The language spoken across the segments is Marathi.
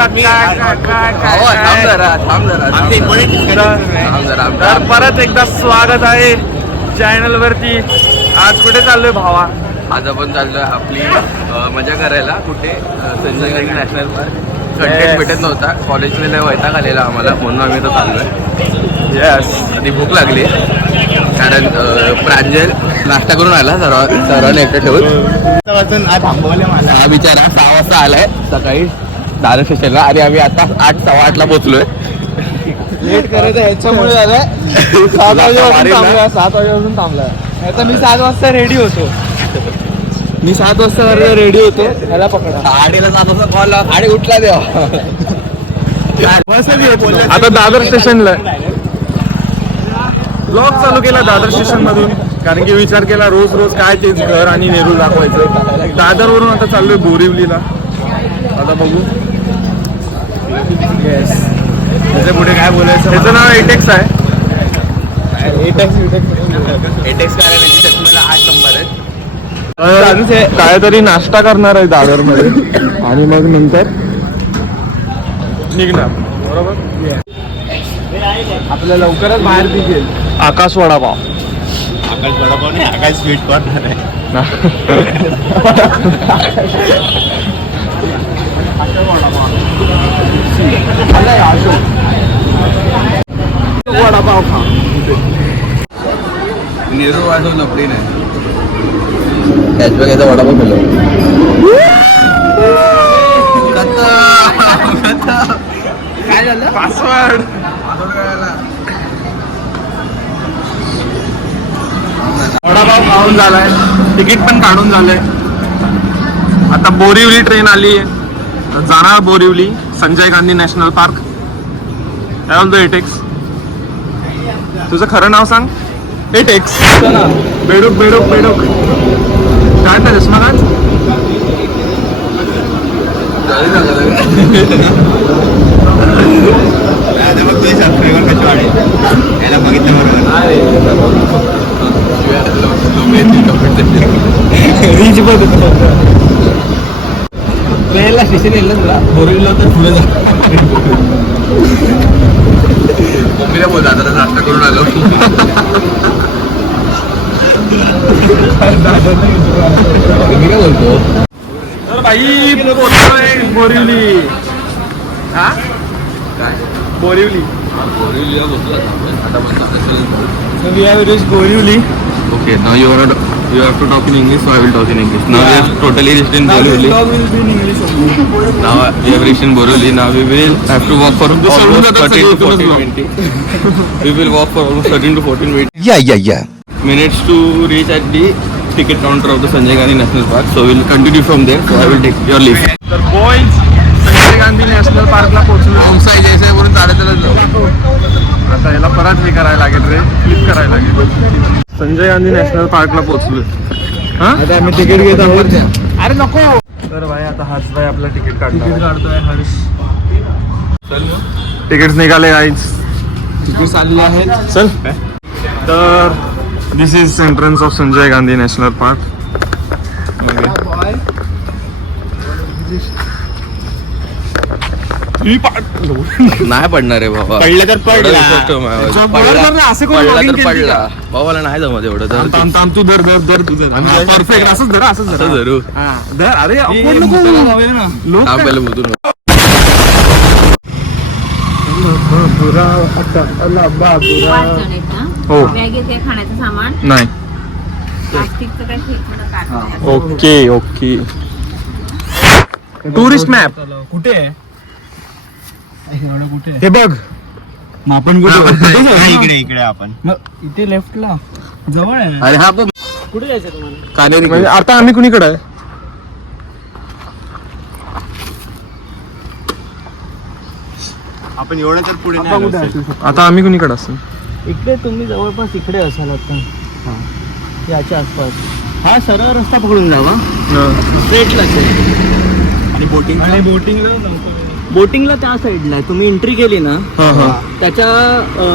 तर परत एकदा स्वागत आहे चॅनल वरती. आज कुठे चाललोय भावा? आज आपण चाललोय आपली मजा करायला. कुठे? Sanjay Gandhi National park. Content भेटत नव्हता, कॉलेजला वैताग आलेला आम्हाला, म्हणून आम्ही तर चाललोय. यस. आधी भूक लागली कारण प्रांजल नाश्ता करून आला सर्वांना एकटं ठेवून. हा बिचारा 6 वाजता आलाय सकाळी दादर स्टेशनला आणि आम्ही आता 8:15 पोहोचलोय. लेट करायचं ह्याच्यामुळे झालंय. 7 वाजेपासून थांबलाय. आता मी 7 वाजता रेडी होतो. मी 7 वाजता रेडी होतो. ह्याला पकडा. 8:00 7 वाजता कॉल आणि उठला देवा. आता दादर स्टेशनला ब्लॉग चालू केला दादर स्टेशन मधून, कारण की विचार केला रोज रोज काय तेच घर आणि नेरूळ दाखवायचं. दादरवरून आता चाललोय बोरिवलीला. आता बघू. येस. त्याच्या पुढे काय बोलायचं? त्याचं नाव एटेक्स आहे. एटेक्स कारण चष्मेला 8 नंबर आहे. काहीतरी नाश्ता करणार आहे दादर मध्ये आणि मग नंतर निघणार. बरोबर. आपल्या लवकरच बाहेर निघेल आकाश वडापाव. आकाश वडापाव नाही, आकाश स्वीट कॉर्नर आहे. वडापाव खा. नेहरू वाढव लपडी नाही. कॅशबॅक वडापाव खाल्लो. काय झालं? पासवर्ड वडापाव खाऊन झालाय. तिकीट पण काढून झालंय. आता बोरिवली ट्रेन आली आहे. जाणार बोरिवली संजय गांधी नॅशनल पार्क. काय बोलतो एटेक्स? तुझं खरं नाव सांग. एटेक्स. बेडूक बेडूक बेडूक. काय तर चष्मा काय? पहिला स्टेशन येईल ना तुला बोरिवलीला, तर पुढे जा. मम्मीला बोल दादाला नाश्ता करून आलो. बोलतो तर भाई पोहोचलोय बोरिवली. हा काय बोरिवली. बोरिवलीला बोलतो आता Borivali. Okay, now you have to talk in English, so I will talk in English. Now we have totally reached in Borivali. Now we have reached in Borivali. Now we will have to walk for almost 13 to 14 minutes. We will walk for almost 13 to 14 minutes to reach at the ticket counter of the Sanjay Gandhi National Park. So we will continue from there. So I will take your leave. तर बॉईज संजय गांधी नॅशनल पार्कला पोहोचलो. पावसाळी जैसे वरून चालत जाऊ. आता याला परत हे करायला लागेल रे, क्लिक करायला लागेल. संजय गांधी नॅशनल पार्कला पोहोचलोय. हा आता आम्ही तिकीट घेत आहोत. अरे नको. तर भाई आता हाच भाई आपला तिकीट काढतोय. हर्ष तिकीट निघाले गाईज. तिकीट आलेले आहेत. चल. तर this is entrance of Sanjay Gandhi National Park. नाही पडणार आहे बाबा. पडलं तर पडला बाबाला नाही जमत एवढं. तू धर धर धर तुझं परफेक्ट. असंच धर असंच धर धरू. धर. अरे आपल्याला बोलतो हो खाण्याचं सामान नाही. प्लास्टिकचं काय. Okay okay. टुरिस्ट मॅप कुठे आहे? कुठे हे बघ. आपण कुठे? इकडे आपण इथे लेफ्टला जवळ आहे. अरे हा बघ कुठे जायचं तुम्हाला? कानेरी. म्हणजे आता आम्ही कुणीकडे आहे? आपण एवढं तर पुढे आता आम्ही कुणीकडे असतो? इकडे तुम्ही जवळपास इकडे असाल आता. याच्या आसपास. हा सरळ रस्ता पकडून जावा. स्ट्रेटला आणि बोटिंगला बोटिंगला त्या साईडला आहे. तुम्ही एंट्री केली ना हा हा त्याच्या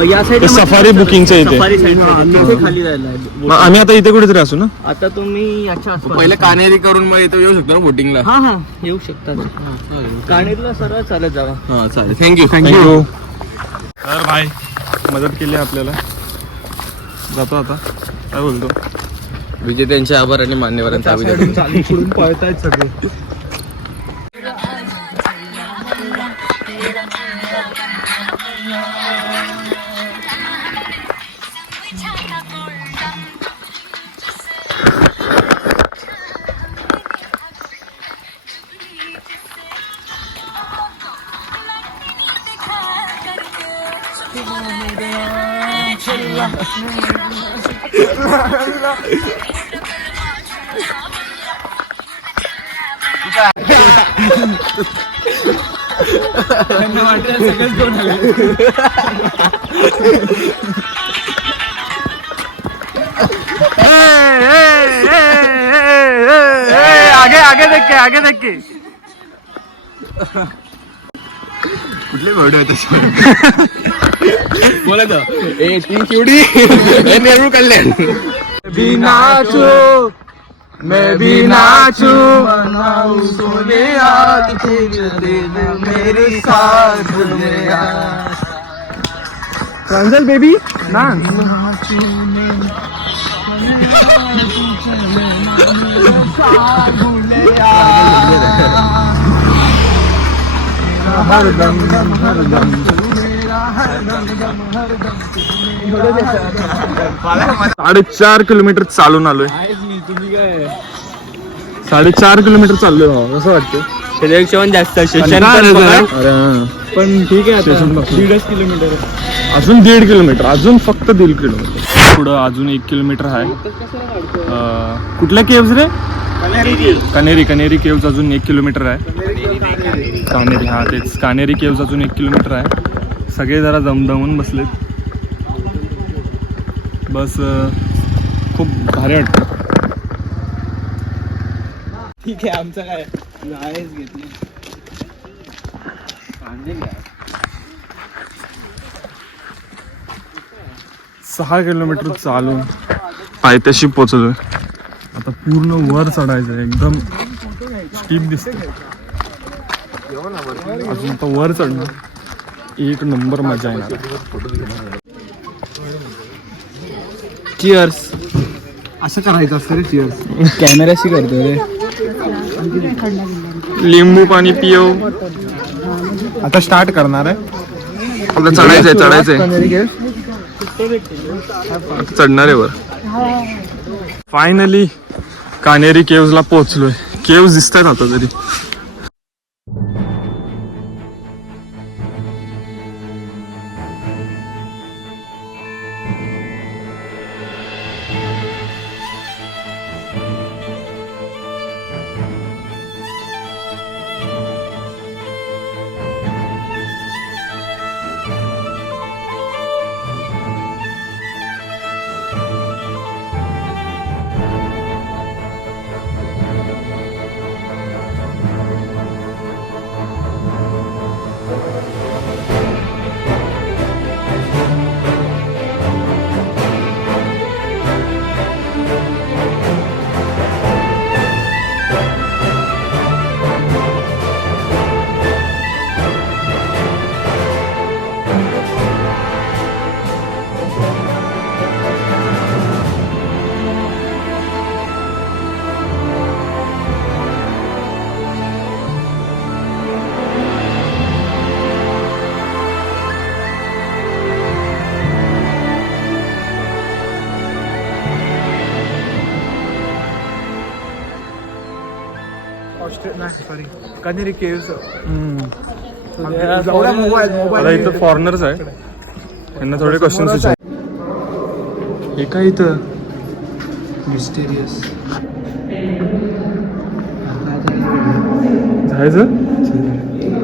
या साईड ते safari bookingच्या इथे. सफारी साईड तिथे खाली जायला आहे मग आम्ही आता इथे कुठेतरी असू ना. आता तुम्ही याच्या आसपास पहिले कानेरी करून मग इथं येऊ शकतो ना बोटिंगला. हा हा येऊ शकतात. कानेरला सरळ चालत जावा. हा चालेल. Thank you thank you. तर भाई मदत केली आपल्याला. जातो आता. काय बोलतो. विजेत्यांचे आभार आणि मान्यवरांचा अभिनंदन. पळतायत सगळे. आगे आगे देख के आगे देख के. कुठले व्हिडिओ बोलायचं ए ती चिवडी ए नेहरू कल्याण. भी नाचू मैं भी नाचू मनाऊं सोनिया तेरे दिल मेरे साथ दुनिया. प्रांजल बेबी डांस. हरदम हरदम 4.5 किलोमीटर चालून आलोय. 4.5 किलोमीटर चाललोय भावा. कसं वाटतं. त्याच्या हिशोबाने जास्त पण ठीक आहे. आता 1.5 किलोमीटर अजून 1.5 किलोमीटर. अजून फक्त 1.5 किलोमीटर. पुढं अजून 1 किलोमीटर आहे. कुठल्या केव्ज रे. कनेरी केव्ज अजून 1 किलोमीटर आहे. कानेरी हा तेच कानेरी केव्ज अजून 1 किलोमीटर आहे. सगळे जरा दमदमून बसलेत. बस खूप भारी वाटतं. ठीक आहे. आमचं काय जायच घेतली. 6 किलोमीटर चालून पायथ्याशी पोचलोय. आता पूर्ण वर चढायचं. एकदम स्टीप दिसते. अजून आता वर चढणार. एक नंबर मजा येणार. चिअर्स. असं करायचं असतं रे. चिअर्स कॅमेराशी करतो रे. लिंबू पाणी पियो. आता स्टार्ट करणार आहे. आता चढायचंय. चढणार आहे वर. फायनली कानेरी केव्जला पोहोचलोय. केव्ज दिसतात आता तरी. कनेरी केव्स. आता इथं फॉरेनर्स आहे. त्यांना थोडे क्वेश्चन्स विचार. हे काय इथं मिस्टेरियस जायचं.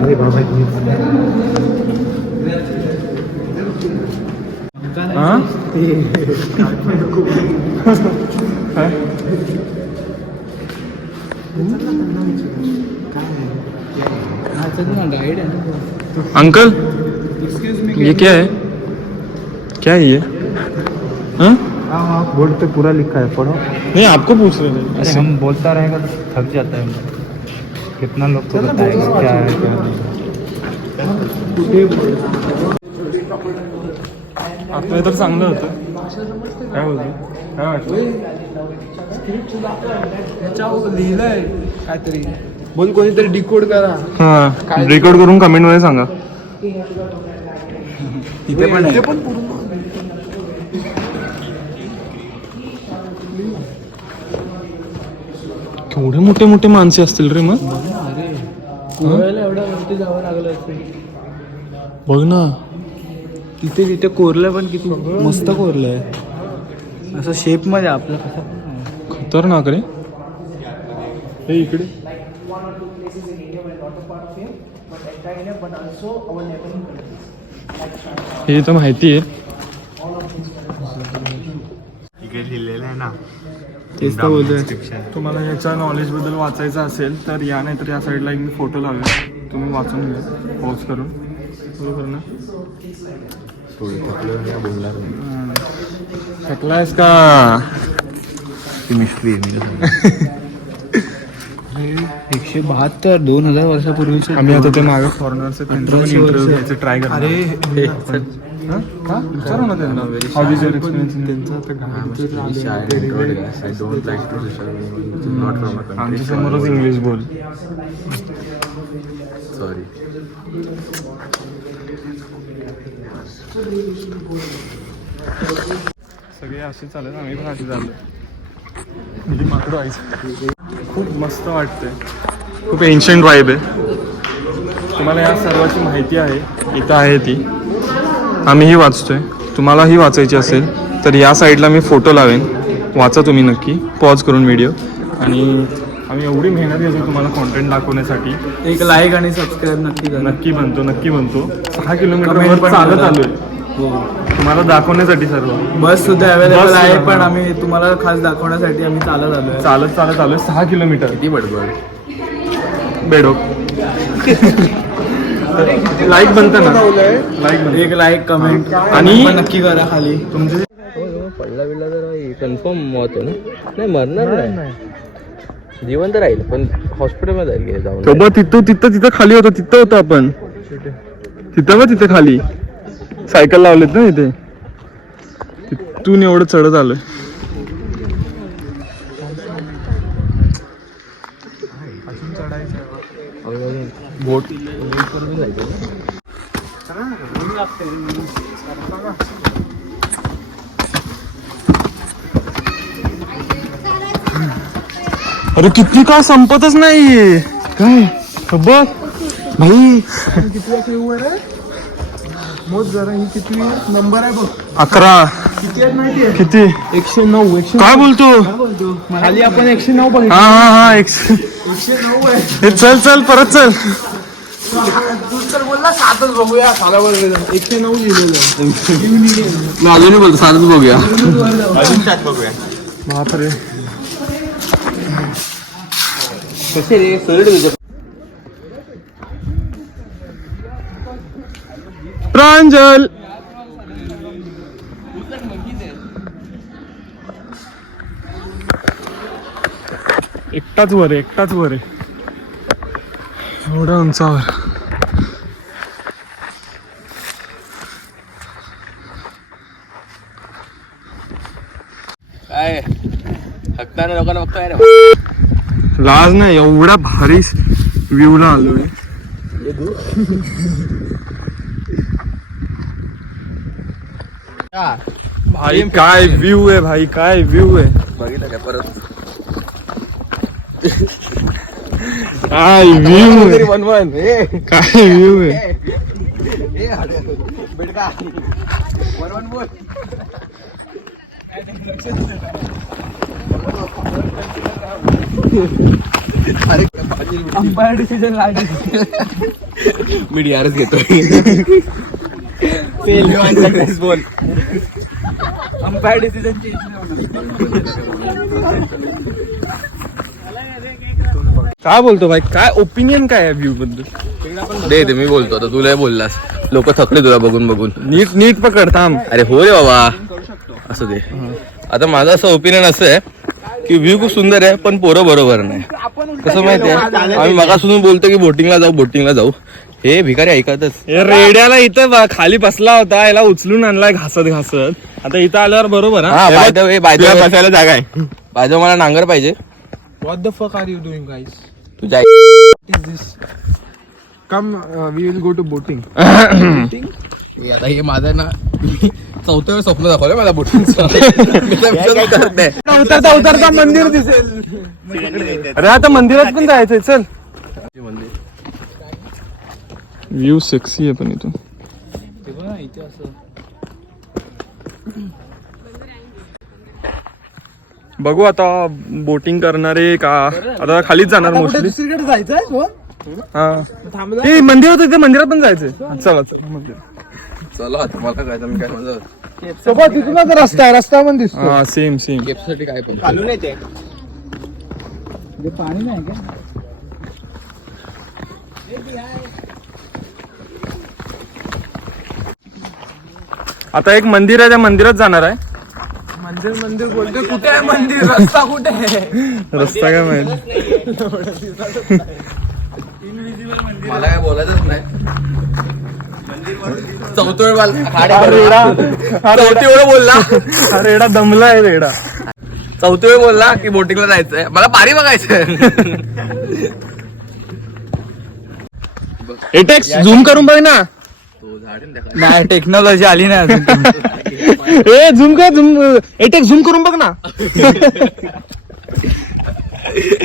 अरे बाबा हा गाइड है ना. Uncle excuse me. ये क्या है? क्या है ये? हाँ? हाँ बोर्ड पे पूरा लिखा है, पढ़ो. नहीं, आपको पूछ रहे थे. अरे हम बोलता रहेगा तो थक जाता है. कितना लोग को बताएंगे क्या है क्या नहीं. आपलं तर चांगलं होतं. काय बोलतो? काय वाटलं? लिहिलंय काहीतरी. बोल कोणीतरी डिकोड करा. हां, रेकॉर्ड करून कमेंट मध्ये सांगा. इथे पण आहे. केवढे मोठे मोठे माणसे असतील रे. मग कोरायला एवढं वरती जावं लागलं असेल. बघ ना, तिथे तिथे कोरलं पण किती मस्त कोरलंय. असं शेप मध्ये आपलं कसं. खतरनाक रे. हे इकडे हे तर माहिती आहे. लिहिलेलं आहे ना. तेच तर बोलतोय. तुम्हाला याच्या नॉलेजबद्दल वाचायचं असेल तर या, नाही तर या साईडला एक मी फोटो लावेल, तुम्ही वाचून घ्या पॉज करून. बरोबर ना? थकलायस का? मिस्ट्री 172 2000 वर्षापूर्वीचे. आम्ही आता ते मागे फॉरेनरचे त्यांचं पण इंटरव्ह्यू घ्यायचं ट्राय करणार. अरे का विचारू ना त्यांना. How is your experience? आमच्या समोरच इंग्लिश बोल. सॉरी. सगळे असे चालत, आम्ही पण असे चाललो. म्हणजे माकडं व्हायचं. खूप मस्त वाटतंय. खूप एन्शंट वाईब आहे. तुम्हाला या सर्वाची माहिती आहे, इथं आहे ती. आम्हीही वाचतोय. तुम्हालाही वाचायची असेल तर या साईडला मी फोटो लावेन, वाचा तुम्ही नक्की पॉज करून व्हिडिओ. आणि आम्ही एवढी मेहनत घेतो तुम्हाला कॉन्टेंट दाखवण्यासाठी. एक लाईक आणि सबस्क्राईब नक्की करा. नक्की बनतो. 6 किलोमीटर चालत आलोय तुम्हाला दाखवण्यासाठी. सर्व बस सुद्धा अवेलेबल आहे, पण आम्ही तुम्हाला खास दाखवण्यासाठी आम्ही चालत आलोय 6 किलोमीटर. किती बडबड. बेडो लाईक बनतं ना. एक लाईक कमेंट आणि पण नक्की करा खाली. तुमचे पडला बिडला तर कन्फर्म मौत आहे ना. नाही मरणार नाही, जिवंत राहील पण हॉस्पिटलमध्ये जाईल गेले जाऊन. सोबत तिथं खाली होतं. तिथं होतं आपण. तिथे खाली सायकल लावलेत ना इथे. तिथून एवढं चढत आलोय. बोट अरे किती का संपतच नाहीये. काय बघ भाई. मोज जरा ही किती नंबर आहे बघ. 11. किती आहेत माहितीये? किती? 109. काय बोलतो? खाली आपण 109 बघितलं. हा 109 आहे. हे चल परत चल. तू तर बोलला 7च बघूया. 109 लिहिलेलं. मी अजूनही बोलतो 7च बघूया. बापरे. कसे रे सरळ प्रांजल एकटाच वर आहे. एवढ्या उंचावर. काय हक्काने लोकांना बघताय ना. लाज नाही, एवढा भारी व्ह्यूला आलोय. भाई काय व्ह्यू आहे. बघितलं काय परत काय व्ह्यू आहे. बनवन काय व्ह्यू आहे. बोल. अंपायर डिसिजन लागली. मी डीआरच घेतोय. बोल. Umpire decision change. काय बोलतो भाई? काय ओपिनियन काय आहे व्ह्यू बद्दल? दे मी बोलतो आता, तुला बोललास लोक थकले तुला बघून बघून. नीट नीट पकड थांब. अरे हो रे बाबा, असं दे. आता माझं असं ओपिनियन असं आहे की व्ह्यू खूप सुंदर आहे पण पोरं बरोबर नाही. कसं माहितीये, आम्ही मगासून बोलतो की बोटिंगला जाऊ, हे भिकारी ऐकतच. रेड्याला इथं खाली बसला होता, याला उचलून आणलाय घासत. आता इथं आल्यावर बरोबर हा तुला बसायला जागा आहे. बाजू मला नांगर पाहिजे. What the fuck are you doing, guys? तुझ्या What is this? Come, we will go to boating. आता हे माझं ना 4थं वेळ स्वप्न दाखवलं मला बोटिंगचं. उतरता मंदिर दिसेल. अरे आता मंदिरात पण जायचंय, चल. व्ह्यू सेक्सी आहे पण इथून. बघू आता बोटिंग करणारे का आता खालीच जाणार मोस्टली. दुसरीकडे जायचंय. हा ते मंदिर होतं, तिथे मंदिरात पण जायचंय. चला मंदिर. चला आता मला काय मी काय म्हणतो, सोबत तिथूनच रस्ता पण दिसतो. हा सेम केपसाठी काय पण पाणी नाही का? आता एक मंदिर आहे, त्या मंदिरात जाणार आहे. मंदिर बोलतोय, कुठे आहे मंदिर? रस्ता कुठे आहे? रस्ता काय माहिती. मला काय बोलायचंच नाही. 4थं वेळ बोलला. अरे रेडा दमलाय रेडा. 4थं वेळ बोलला की बोटिंगला जायचंय, मला पारी बघायचंय. एटेक्स झूम करून बघ ना. नाही, टेक्नॉलॉजी आली नाही अजून. ए झूम कर, एटेक्स झूम करून बघ ना.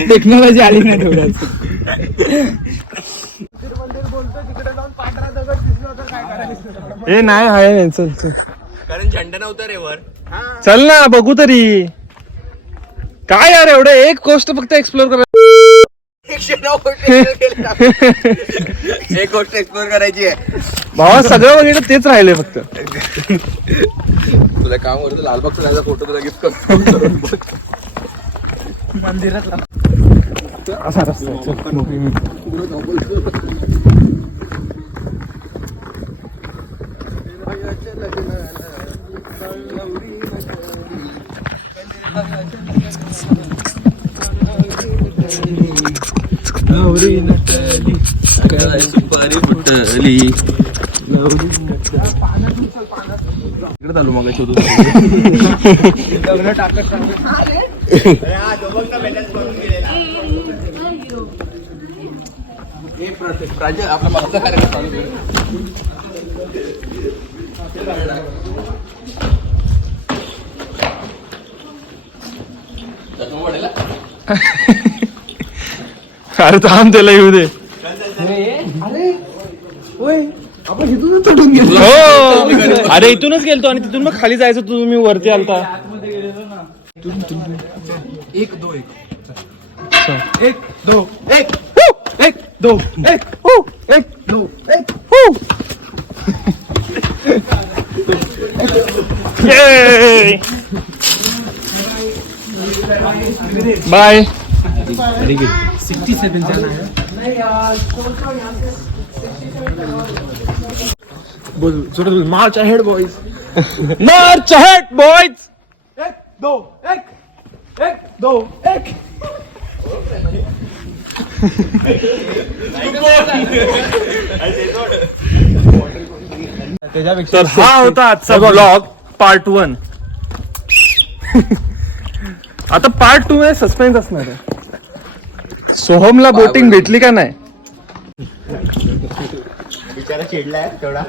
टेक्नॉलॉजी आली नाही थोड्याच. ए नाही आहे, चल कारण झेंडा नव्हता रे वर. चल ना बघू तरी. काय यार एवढं एक गोष्ट फक्त एक्सप्लोर कर. एक गोष्ट एक्सप्लोर करायची आहे भावा, सगळं बघितलं तेच राहिले फक्त. तुला काम करतो, लालबागचा राजा फोटो तुला गिफ्ट करतो. मंदिरात असा रस्ता. सुपारी फुटली इकडे चालू मग आपला मागचा कार्यक्रम चालू अरे थांब, त्याला येऊ दे. हो अरे इथूनच गेलतो आणि तिथून मग खाली जायचं, तुम्ही वरती आलता. 1 2 1 2 1 1 2 1 1 2 1 बाय. 67 बोल, March ahead boys. March ahead boys. 1 2 1 1 2 1. तर हा होता आजचा ब्लॉग पार्ट 1. आता पार्ट 2 मध्ये सस्पेन्स असणार आहे. सोहमला बोटिंग भेटली का नाही. बिचारा चिडलाय तेवढा.